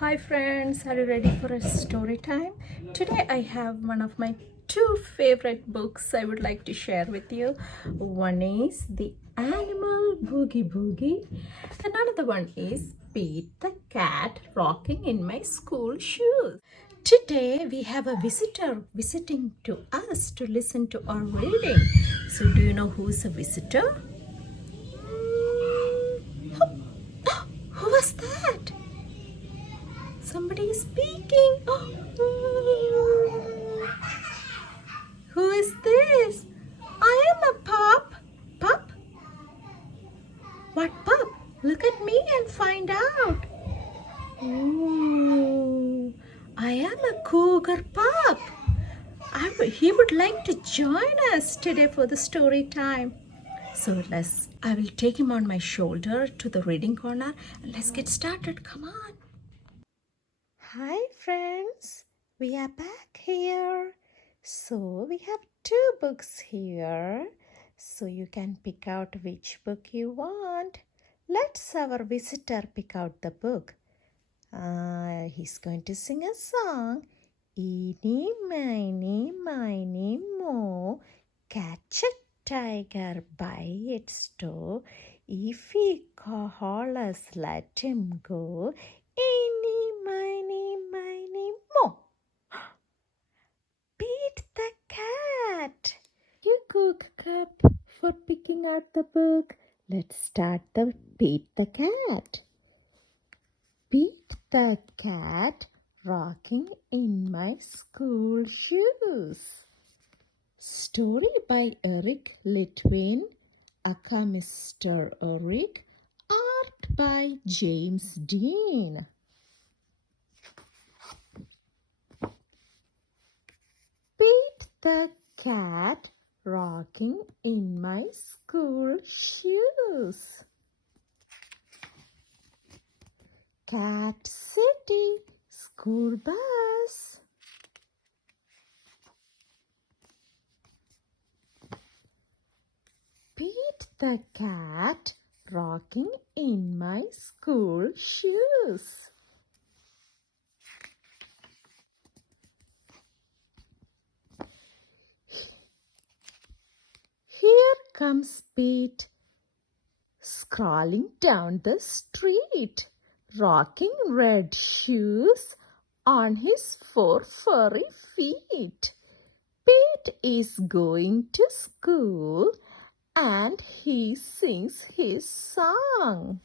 Hi friends, are you ready for a story time? Today I have one of my two favorite books I would like to share with you. One is The Animal Boogie Boogie and another one is Pete the Cat Rocking in My School Shoes. Today we have a visitor visiting to us to listen to our reading. So do you know who's a visitor? Who was that? Somebody is speaking. Who is this? I am a pup. Pup? What pup? Look at me and find out. Ooh, I am a cougar pup. He would like to join us today for the story time. So I will take him on my shoulder to the reading corner and let's get started. Come on. Hi friends, we are back here. So we have two books here. So you can pick out which book you want. Let's our visitor pick out the book. He's going to sing a song. Eeny, miny, miny, moe. Catch a tiger by its toe. If he hollers, let him go. Eeny, miny, miny, moe. Beat the cat. You cook cup for picking out the book. Let's start the Beat the Cat. Beat the cat rocking in my school shoes. Story by Eric Litwin, aka Mr. Eric, art by James Dean. Beat the cat rocking in my school shoes. Cat City school bus. Beat the cat rocking in my school shoes. Here comes Pete, scrolling down the street, rocking red shoes on his four furry feet. Pete is going to school and he sings his song.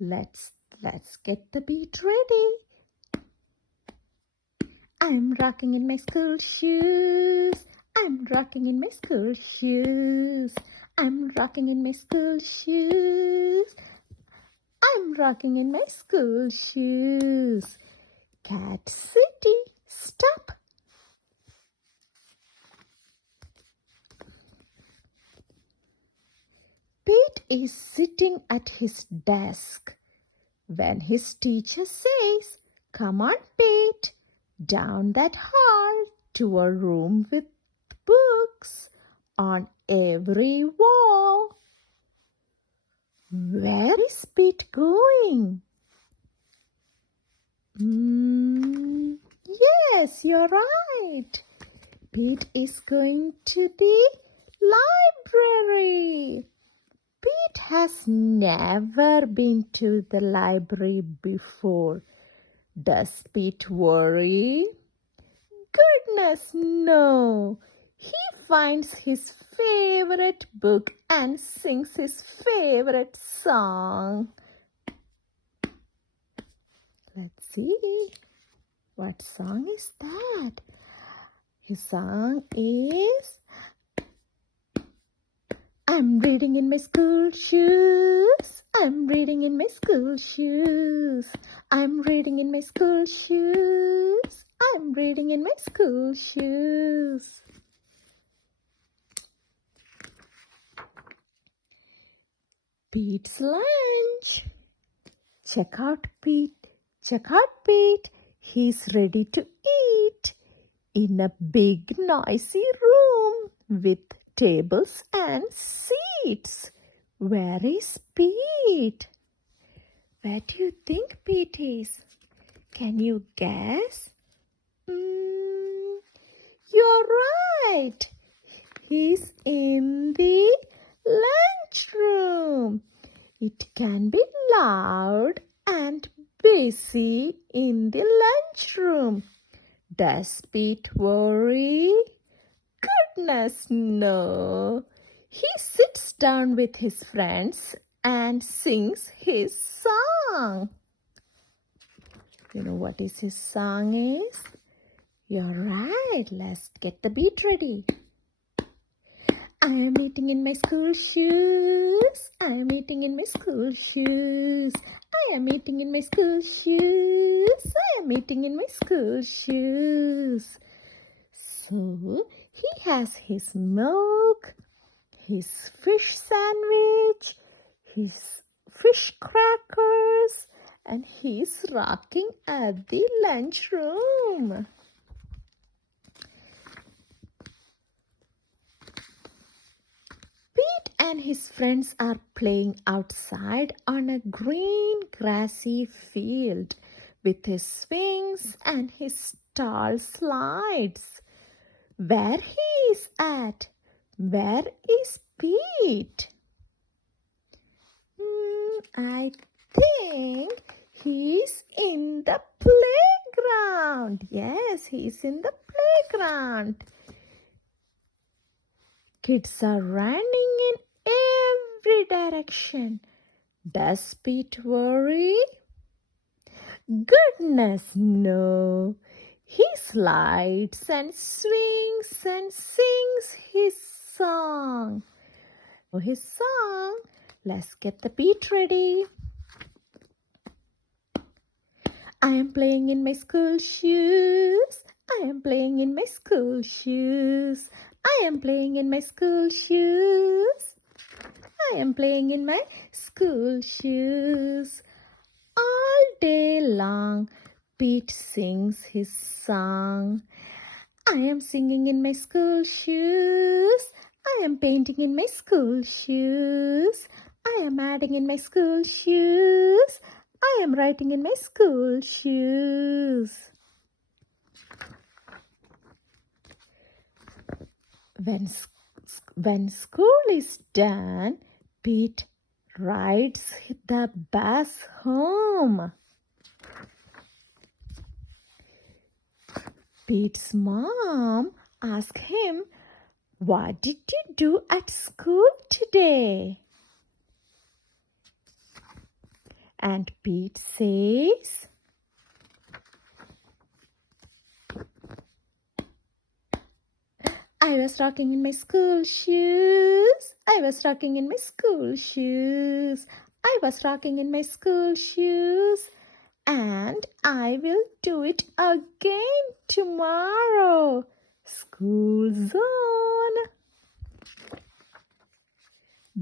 Let's get the beat ready. I'm rocking in my school shoes. I'm rocking in my school shoes. I'm rocking in my school shoes. I'm rocking in my school shoes. Cat City, stop. Pete is sitting at his desk when his teacher says, "Come on, Pete, down that hall to a room with books on every wall." Where is Pete going? Yes, you're right. Pete is going to the library. Pete has never been to the library before. Does Pete worry? Goodness, no. He finds his favorite book and sings his favorite song. Let's see. What song is that? His song is I'm reading in my school shoes. I'm reading in my school shoes. I'm reading in my school shoes. I'm reading in my school shoes. Pete's lunch. Check out Pete. Check out Pete. He's ready to eat in a big noisy room with tables and seats. Where is Pete? Where do you think Pete is? Can you guess? You're right. He's in the lunchroom. It can be loud and busy in the lunchroom. Does Pete worry? Goodness, no. He sits down with his friends and sings his song. You know what his song is? You're right. Let's get the beat ready. I am eating in my school shoes. I am eating in my school shoes. I am eating in my school shoes. I am eating in my school shoes. So he has his milk, his fish sandwich, his fish crackers, and he's rocking at the lunchroom. Pete and his friends are playing outside on a green grassy field with his swings and his tall slides. Where he is at? Where is Pete? I think he's in the playground. Yes, he's in the playground. Kids are running in every direction. Does Pete worry? Goodness, no. He slides and swings and sings his song. For his song, let's get the beat ready. I am playing in my school shoes. I am playing in my school shoes. I am playing in my school shoes. I am playing in my school shoes. All day long, Pete sings his song. I am singing in my school shoes. I am painting in my school shoes. I am adding in my school shoes. I am writing in my school shoes. When school is done, Pete rides the bus home. Pete's mom asked him, "What did you do at school today?" And Pete says, I was rocking in my school shoes. I was rocking in my school shoes. I was rocking in my school shoes. And I will do it again tomorrow. School zone.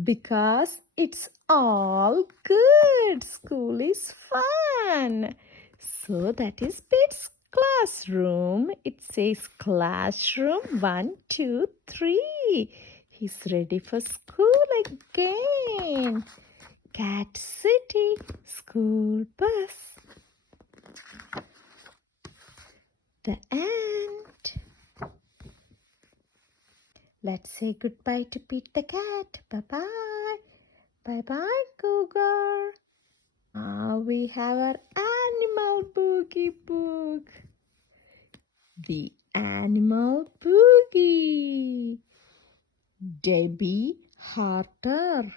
Because it's all good. School is fun. So that is Pete's classroom. It says classroom 1, 2, 3. He's ready for school again. Cat City school bus. The end. Let's say goodbye to Pete the cat. Bye-bye. Bye-bye, Cougar. Now we have our animal boogie book. The Animal Boogie. Debbie Harter.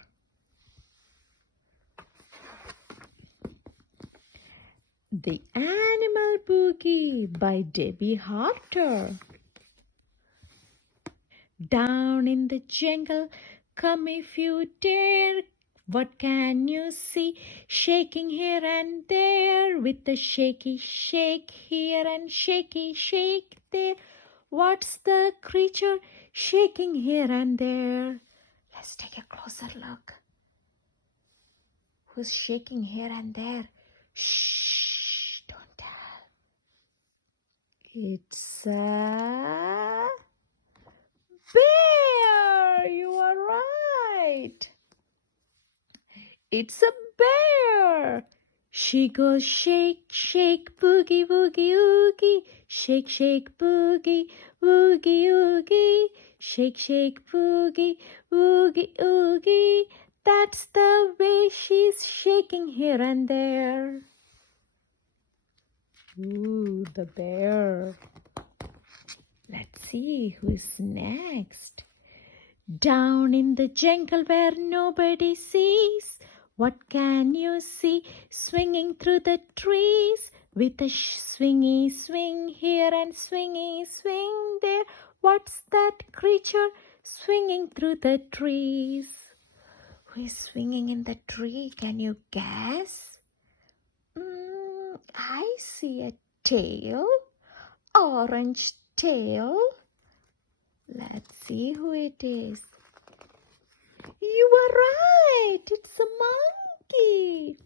The Animal Boogie by Debbie Harter. Down in the jungle, come if you dare. What can you see? Shaking here and there with the shaky shake here and shaky shake there. What's the creature shaking here and there? Let's take a closer look. Who's shaking here and there? Shh, don't tell. It's a bear. right. It's a bear. She goes shake, shake, boogie, boogie, oogie. Shake, shake, boogie, oogie, oogie. Shake, shake, boogie, oogie, oogie. That's the way she's shaking here and there. Ooh, the bear. Let's see who's next. Down in the jungle where nobody sees, what can you see swinging through the trees? With a swingy swing here and swingy swing there. What's that creature swinging through the trees? Who is swinging in the tree? Can you guess? I see a tail, orange tail. Let's see who it is. You are right. It's a monkey.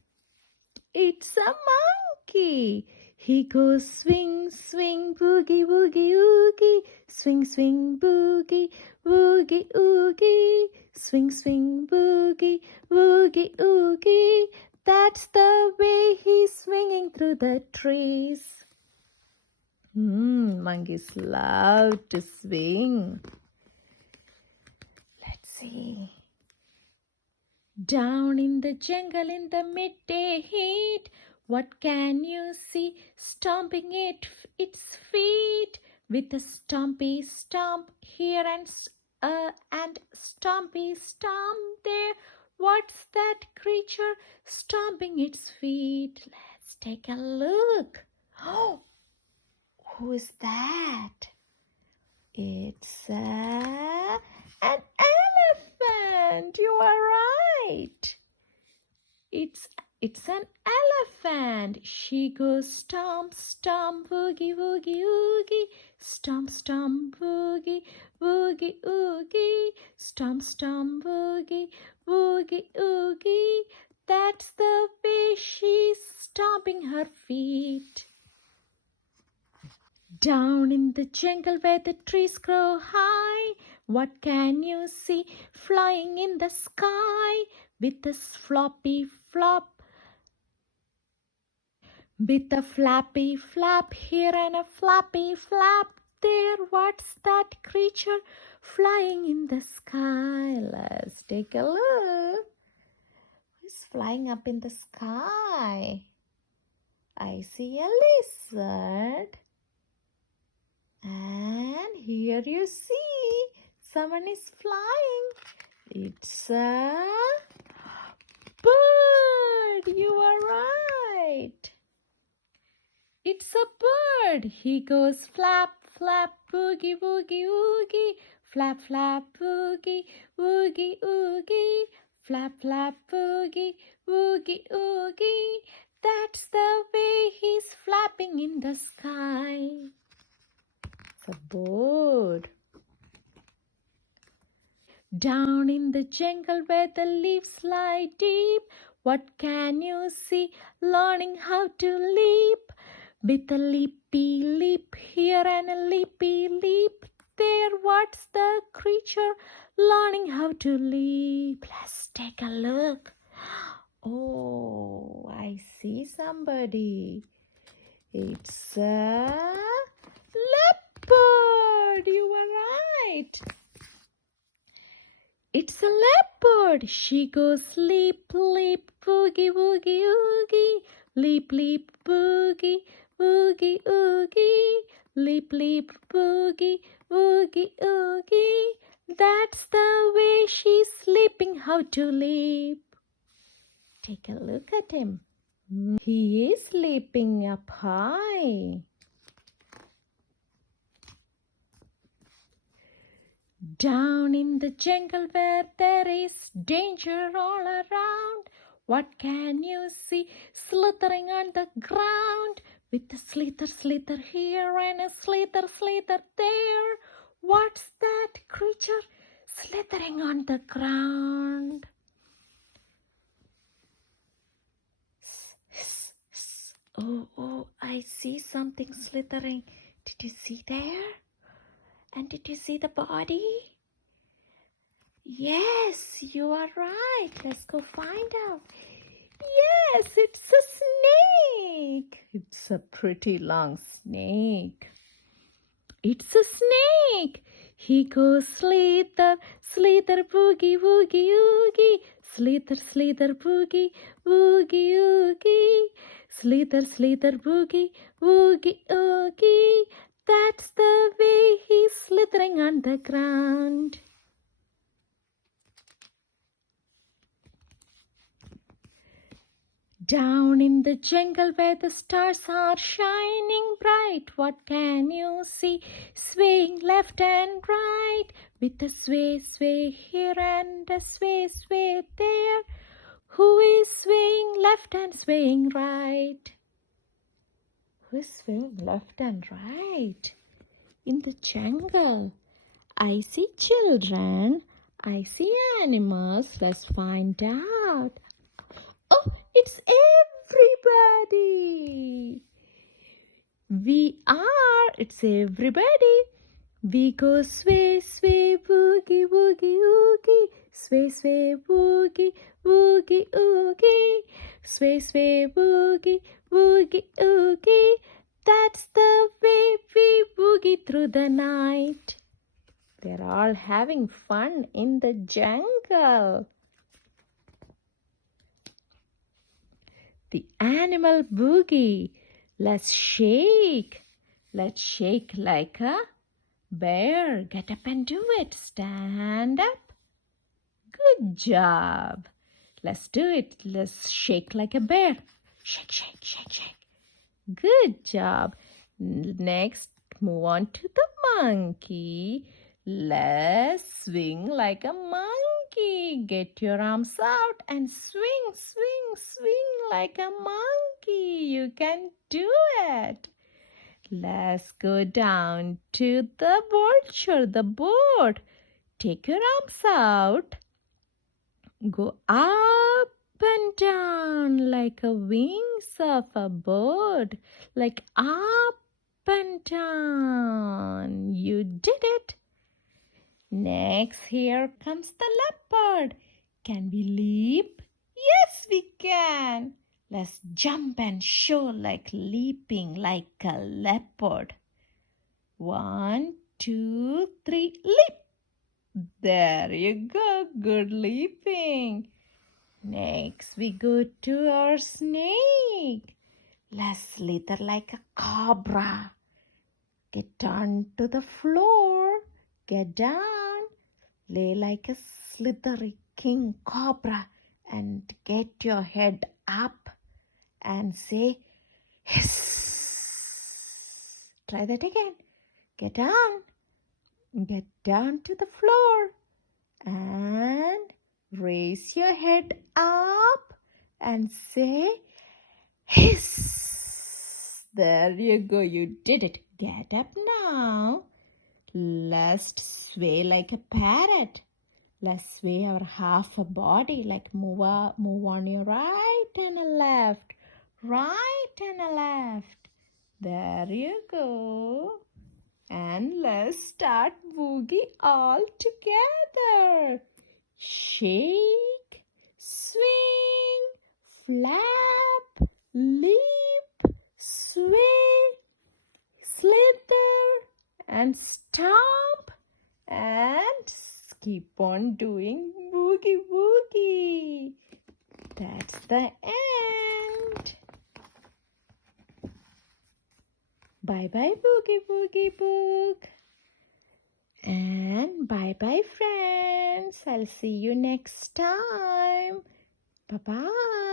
It's a monkey. He goes swing, swing, boogie, boogie, oogie. Swing, swing, boogie, boogie, oogie. Swing, swing, boogie, boogie, oogie. That's the way he's swinging through the trees. Monkeys love to swing. Let's see. Down in the jungle in the midday heat, what can you see stomping its feet? With a stompy stomp here and stompy stomp there. What's that creature stomping its feet? Let's take a look. Oh, who is that? It's an elephant. You are right. It's an elephant. She goes stomp, stomp, boogie, boogie, oogie. Stomp, stomp, boogie, boogie, oogie. Stomp, stomp, boogie, boogie, oogie. That's the way she's stomping her feet. Down in the jungle where the trees grow high, what can you see flying in the sky? With a floppy flop, with a flappy flap here and a flappy flap there. What's that creature flying in the sky? Let's take a look. Who's flying up in the sky? I see a lizard. And here you see someone is flying. It's a bird. You are right. It's a bird. He goes flap, flap, boogie, boogie, oogie. Flap, flap, boogie, oogie, oogie. Flap, flap, boogie, oogie, oogie. That's the way he's flapping in the sky. It's a bird. Down in the jungle where the leaves lie deep, what can you see learning how to leap? With a leapy leap here and a leapy leap there. What's the creature learning how to leap? Let's take a look. Oh, I see somebody. It's a leopard. You were right. It's a leopard. She goes leap, leap, boogie, boogie, oogie. Leap, leap, boogie, oogie, oogie. Leap, leap, boogie, oogie, oogie. That's the way she's leaping how to leap. Take a look at him. He is leaping up high. Down in the jungle where there is danger all around, what can you see slithering on the ground? With a slither, slither here and a slither, slither there. What's that creature slithering on the ground? Oh, I see something slithering. Did you see there? And did you see the body? Yes, you are right. Let's go find out. Yes, it's a snake. It's a pretty long snake. It's a snake. He goes slither, slither, boogie, woogie, oogie. Slither, slither, boogie, woogie, oogie. Slither, slither, boogie, woogie, oogie. That's the way he's slithering on the ground. Down in the jungle where the stars are shining bright, what can you see? Swaying left and right, with a sway, sway here and a sway, sway there. Who is swaying left and swaying right? Who is swaying left and right? In the jungle, I see children, I see animals. Let's find out. Oh, it's everybody. It's everybody. We go sway, sway, boogie, woogie, oogie. Sway, sway, boogie, woogie, oogie. Sway, sway, boogie, woogie, oogie. That's the way we boogie through the night. They're all having fun in the jungle. The animal boogie. Let's shake. Let's shake like a bear. Get up and do it. Stand up. Good job. Let's do it. Let's shake like a bear. Shake, shake, shake, shake. Good job. Next, move on to the monkey. Let's swing like a monkey. Get your arms out and swing, swing, swing like a monkey. You can do it. Let's go down to the vulture, the bird. Take your arms out. Go up and down like a wings of a bird. Like up and down. You did it. Next, here comes the leopard. Can we leap? Yes, we can. Let's jump and show like leaping like a leopard. 1, 2, 3, leap. There you go. Good leaping. Next, we go to our snake. Let's slither like a cobra. Get down to the floor. Get down. Lay like a slithery king cobra and get your head up and say hiss. Try that again. Get down. Get down to the floor and raise your head up and say hiss. There you go. You did it. Get up now. Let's sway like a parrot. Let's sway our half a body, like move on your right and a left, right and a left. There you go. And let's start boogie all together. Shake, swing, flap, leap, sway, slither, and stomp, and keep on doing boogie woogie. That's the end. Bye bye boogie woogie book. And bye bye friends. I'll see you next time. Bye bye.